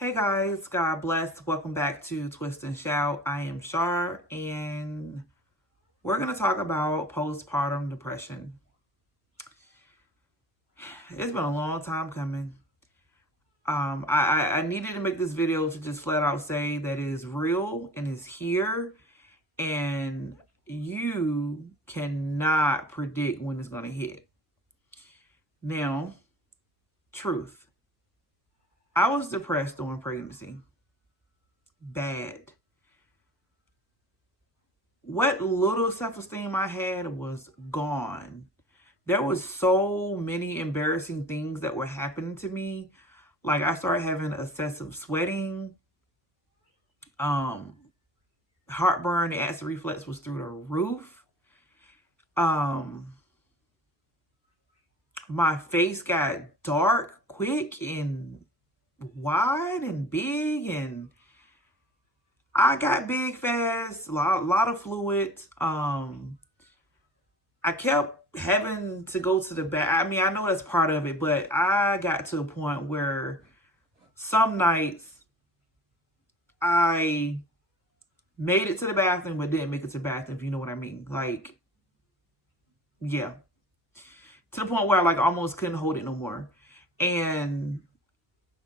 Hey guys, God bless. Welcome back to Twist and Shout. I am Shar, and we're going to talk about postpartum depression. It's been a long time coming. I needed to make this video to just flat out say that it is real and is here, and you cannot predict when it's going to hit. Now, truth. I was depressed during pregnancy. Bad. What little self-esteem I had was gone. There was so many embarrassing things that were happening to me. Like I started having excessive sweating. Heartburn, the acid reflux was through the roof. My face got dark, quick, and wide and big, and I got big fast, a lot of fluid. I kept having to go to the bath. I mean, I know that's part of it, but I got to a point where some nights I made it to the bathroom, but didn't make it to the bathroom, if you know what I mean. Like, yeah. To the point where I almost couldn't hold it no more. And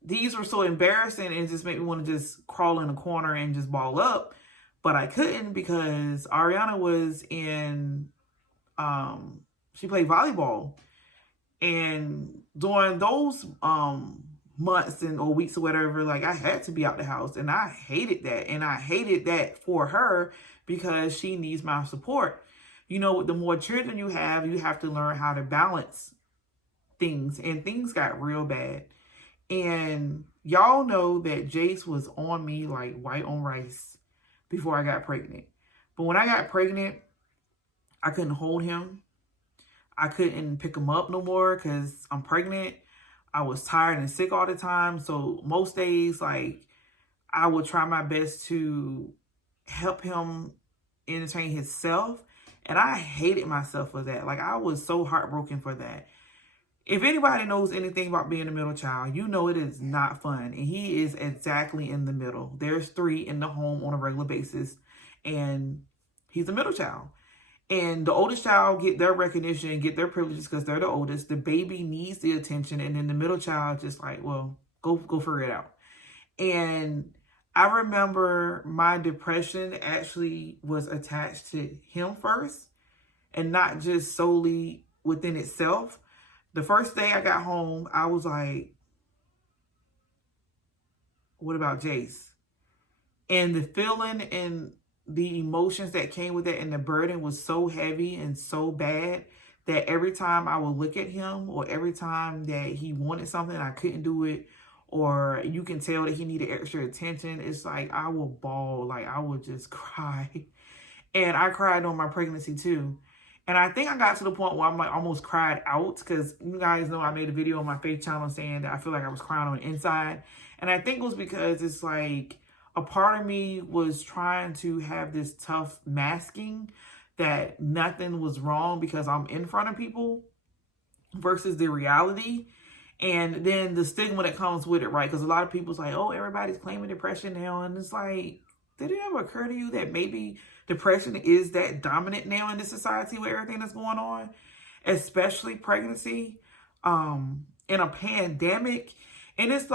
these were so embarrassing and just made me want to just crawl in a corner and just ball up. But I couldn't because Ariana was in, she played volleyball. And during those months or weeks or whatever, I had to be out the house. And I hated that. And I hated that for her because she needs my support. You know, the more children you have to learn how to balance things. And things got real bad. And y'all know that Jace was on me like white on rice before I got pregnant. But when I got pregnant, I couldn't hold him. I couldn't pick him up no more because I'm pregnant. I was tired and sick all the time. So most days, I would try my best to help him entertain himself. And I hated myself for that. I was so heartbroken for that. If anybody knows anything about being a middle child, you know it is not fun. And he is exactly in the middle. There's 3 in the home on a regular basis. And he's a middle child. And the oldest child get their recognition and get their privileges because they're the oldest. The baby needs the attention. And then the middle child just well, go figure it out. And I remember my depression actually was attached to him first. And not just solely within itself. The first day I got home, I was like, what about Jace? And the feeling and the emotions that came with it and the burden was so heavy and so bad that every time I would look at him or every time that he wanted something, I couldn't do it, or you can tell that he needed extra attention, it's like I will bawl, I would just cry. And I cried on my pregnancy too. And I think I got to the point where I'm almost cried out because you guys know I made a video on my faith channel saying that I feel like I was crying on the inside. And I think it was because it's a part of me was trying to have this tough masking that nothing was wrong because I'm in front of people versus the reality. And then the stigma that comes with it, right? Because a lot of people's oh, everybody's claiming depression now. And it's did it ever occur to you that maybe depression is that dominant now in this society with everything that's going on, especially pregnancy, in a pandemic? And it's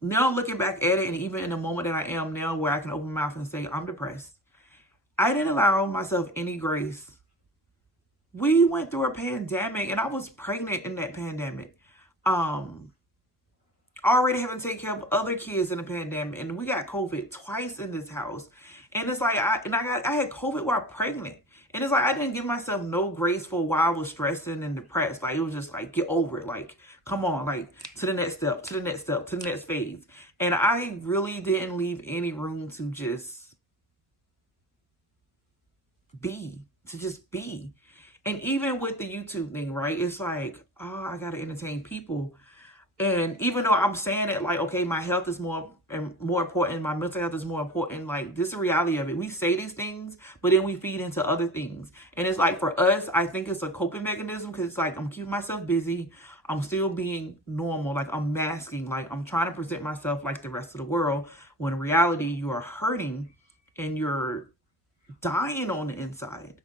now looking back at it, and even in the moment that I am now where I can open my mouth and say, I'm depressed, I didn't allow myself any grace. We went through a pandemic and I was pregnant in that pandemic. Already having to take care of other kids in the pandemic, and we got COVID twice in this house. And it's I had COVID while pregnant. And it's I didn't give myself no grace for why I was stressing and depressed. It was just get over it. Come on, to the next step, to the next step, to the next phase. And I really didn't leave any room to just be. And even with the YouTube thing, right? It's oh, I got to entertain people. And even though I'm saying it okay, my health is more important, my mental health is more important, this is the reality of it. We say these things, but then we feed into other things. And it's for us, I think it's a coping mechanism because it's I'm keeping myself busy. I'm still being normal. Like, I'm masking. Like, I'm trying to present myself like the rest of the world, when in reality you are hurting and you're dying on the inside.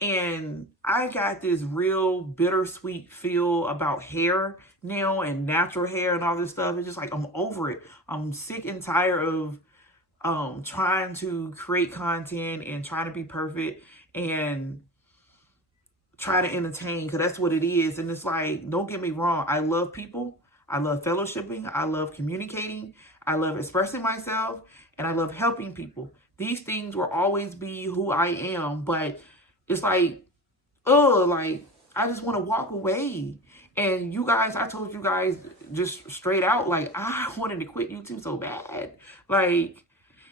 And I got this real bittersweet feel about hair now, and natural hair and all this stuff. It's just like, I'm over it. I'm sick and tired of trying to create content and trying to be perfect and try to entertain, because that's what it is. And it's like, don't get me wrong, I love people, I love fellowshipping, I love communicating, I love expressing myself, and I love helping people. These things will always be who I am, but it's like, like, I just want to walk away. And you guys, I told you guys just straight out, like, I wanted to quit YouTube so bad. Like,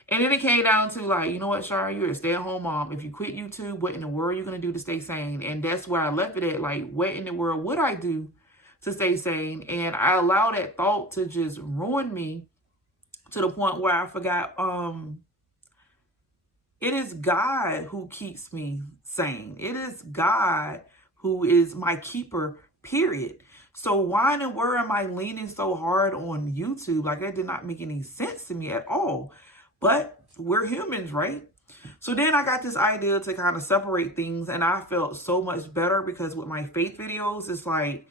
and then it came down to, like, you know what, Shara, you're a stay-at-home mom. If you quit YouTube, what in the world are you going to do to stay sane? And that's where I left it at. Like, what in the world would I do to stay sane? And I allowed that thought to just ruin me to the point where I forgot, it is God who keeps me sane. It is God who is my keeper, period. So why in the world am I leaning so hard on YouTube? Like, that did not make any sense to me at all. But we're humans, right? So then I got this idea to kind of separate things, and I felt so much better, because with my faith videos, it's like,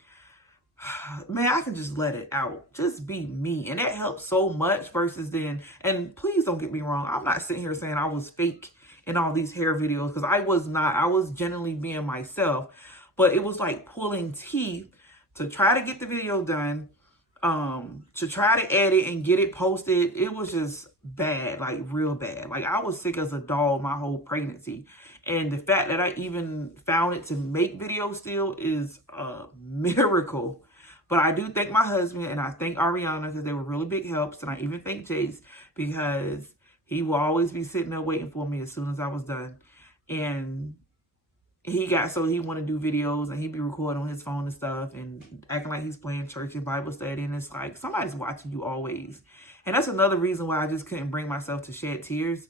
man, I can just let it out. Just be me. And that helps so much versus then, and please don't get me wrong, I'm not sitting here saying I was fake in all these hair videos, because I was not. I was genuinely being myself. But it was like pulling teeth to try to get the video done, to try to edit and get it posted. It was just bad, like real bad. Like, I was sick as a dog my whole pregnancy. And the fact that I even found it to make videos still is a miracle. But I do thank my husband, and I thank Ariana, because they were really big helps. And I even thank Jace, because he will always be sitting there waiting for me as soon as I was done. And he want to do videos, and he'd be recording on his phone and stuff and acting like he's playing church and Bible study. And it's like, somebody's watching you always. And that's another reason why I just couldn't bring myself to shed tears.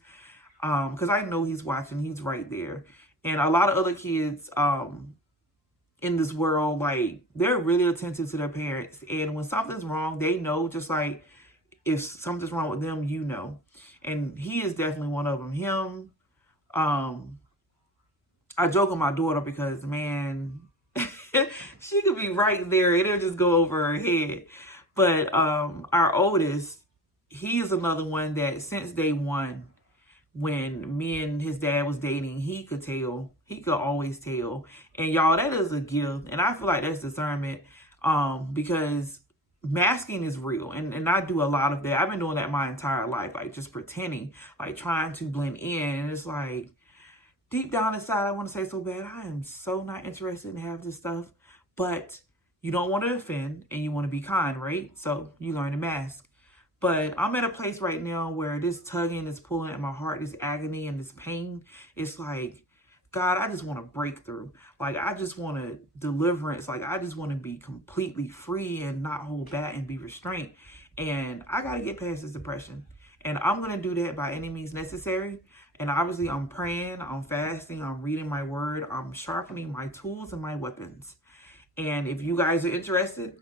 Because I know he's watching, he's right there. And a lot of other kids in this world, like, they're really attentive to their parents. And when something's wrong, they know. Just like if something's wrong with them, you know. And he is definitely one of them. I joke with my daughter, because, man, she could be right there. It'll just go over her head. But our oldest, he is another one that since day one, when me and his dad was dating, he could tell. He could always tell. And y'all, that is a gift. And I feel like that's discernment, because masking is real. And I do a lot of that. I've been doing that my entire life, like just pretending, like trying to blend in. And it's like, deep down inside, I want to say so bad, I am so not interested in having this stuff. But you don't want to offend, and you want to be kind, right? So you learn to mask. But I'm at a place right now where this tugging is pulling at my heart, this agony and this pain. It's like, God, I just want a breakthrough. Like, I just want a deliverance. Like, I just want to be completely free and not hold back and be restrained. And I got to get past this depression. And I'm going to do that by any means necessary. And obviously, I'm praying, I'm fasting, I'm reading my word, I'm sharpening my tools and my weapons. And if you guys are interested,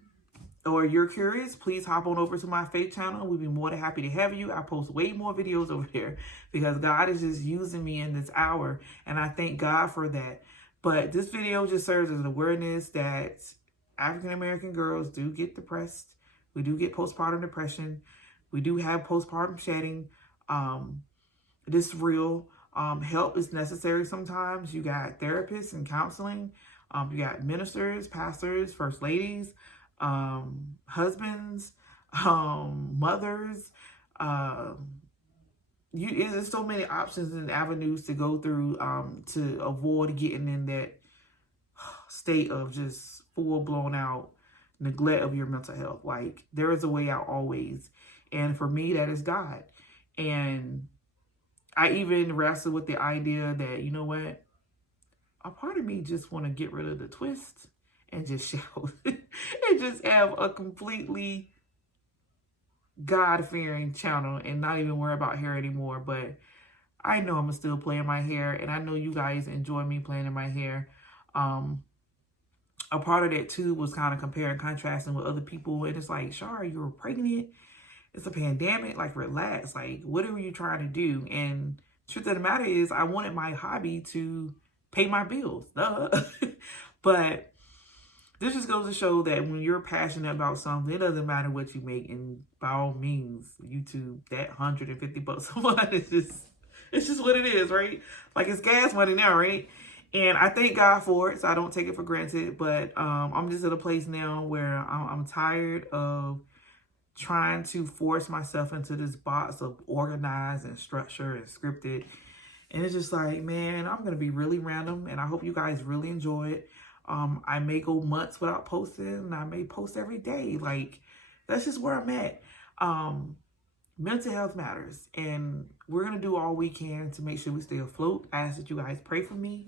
or you're curious, please hop on over to my faith channel. We'd be more than happy to have you. I post way more videos over there, because God is just using me in this hour. And I thank God for that. But this video just serves as an awareness that African-American girls do get depressed. We do get postpartum depression. We do have postpartum shedding. This is real. Help is necessary sometimes. You got therapists and counseling. You got ministers, pastors, first ladies, husbands, mothers. There's so many options and avenues to go through to avoid getting in that state of just full blown out neglect of your mental health. Like, there is a way out always. And for me, that is God. And I even wrestle with the idea that, you know what, a part of me just want to get rid of the twist and just shout and just have a completely God-fearing channel and not even worry about hair anymore. But I know I'm still playing my hair, and I know you guys enjoy me playing in my hair. a part of that too was kind of comparing, contrasting with other people. And it's like, Shar, you were pregnant. It's a pandemic. Like, relax. Like, what are you trying to do? And truth of the matter is, I wanted my hobby to pay my bills. Duh. But this just goes to show that when you're passionate about something, it doesn't matter what you make. And by all means, YouTube, that $150 a month is it's just what it is, right? Like, it's gas money now, right? And I thank God for it, so I don't take it for granted. But I'm just at a place now where I'm tired of trying to force myself into this box of organized and structured and scripted. And it's just like, man, I'm going to be really random. And I hope you guys really enjoy it. I may go months without posting, and I may post every day. Like, that's just where I'm at. Mental health matters. And we're going to do all we can to make sure we stay afloat. I ask that you guys pray for me.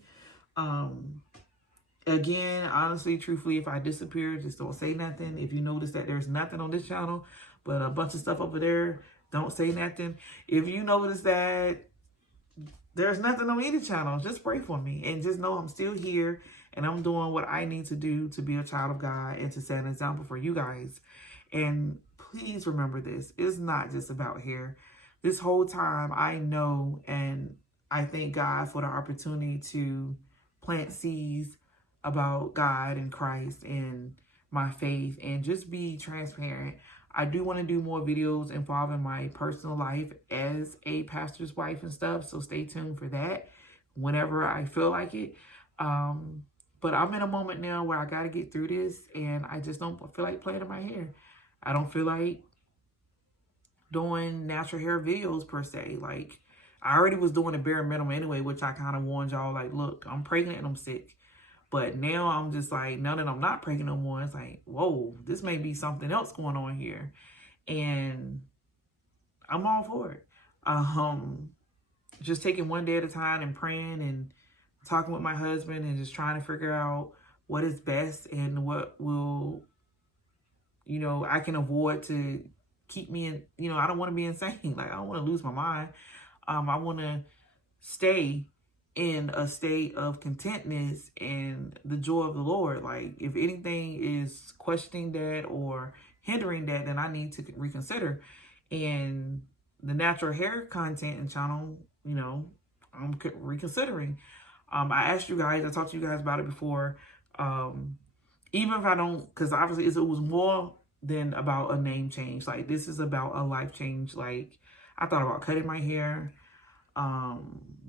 Again, honestly, truthfully, if I disappear, just don't say nothing. If you notice that there's nothing on this channel, but a bunch of stuff over there, don't say nothing. If you notice that there's nothing on either channel, just pray for me. And just know I'm still here, and I'm doing what I need to do to be a child of God and to set an example for you guys. And please remember this. It's not just about hair. This whole time, I know and I thank God for the opportunity to plant seeds about God and Christ and my faith and just be transparent. I do want to do more videos involving my personal life as a pastor's wife and stuff. So stay tuned for that whenever I feel like it. But I'm in a moment now where I got to get through this, and I just don't feel like playing in my hair. I don't feel like doing natural hair videos per se. Like, I already was doing the bare minimum anyway, which I kind of warned y'all, like, look, I'm pregnant and I'm sick. But now I'm just like, now that I'm not pregnant no more, it's like, whoa, this may be something else going on here. And I'm all for it. Just taking one day at a time and praying and talking with my husband and just trying to figure out what is best and what will, you know, I can avoid to keep me in, you know, I don't want to be insane. Like, I don't want to lose my mind. I want to stay in a state of contentness and the joy of the Lord. Like, if anything is questioning that or hindering that, then I need to reconsider. And the natural hair content and channel, you know, I'm reconsidering. I asked you guys, I talked to you guys about it before. Even if I don't, because obviously it was more than about a name change. Like, this is about a life change. Like, I thought about cutting my hair,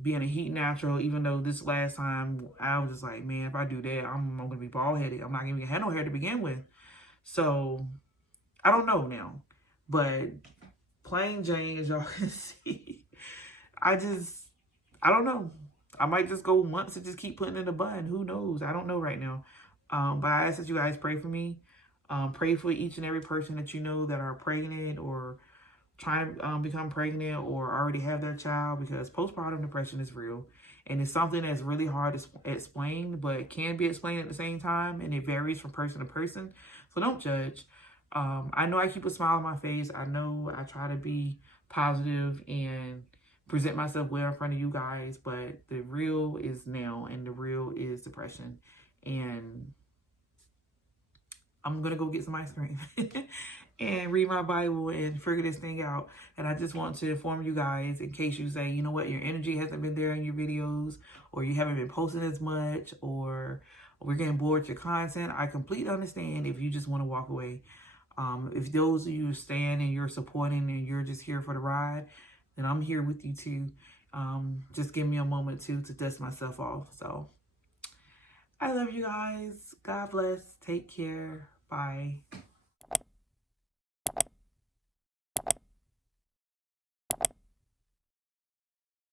being a heat natural, even though this last time I was just like, man, if I do that, I'm going to be bald headed. I'm not going to have no hair to begin with. So I don't know now, but plain Jane, as y'all can see, I don't know. I might just go months and just keep putting in a bun. Who knows? I don't know right now. But I ask that you guys pray for me. Pray for each and every person that you know that are pregnant or trying to become pregnant or already have their child, because postpartum depression is real. And it's something that's really hard to explain, but it can be explained at the same time. And it varies from person to person. So don't judge. I know I keep a smile on my face. I know I try to be positive and present myself well in front of you guys. But the real is now, and the real is depression. And I'm going to go get some ice cream and read my Bible and figure this thing out. And I just want to inform you guys, in case you say, you know what, your energy hasn't been there in your videos, or you haven't been posting as much, or we're getting bored with your content. I completely understand if you just want to walk away. If those of you are staying and you're supporting and you're just here for the ride, then I'm here with you too. Just give me a moment too to dust myself off. So I love you guys. God bless. Take care. Bye.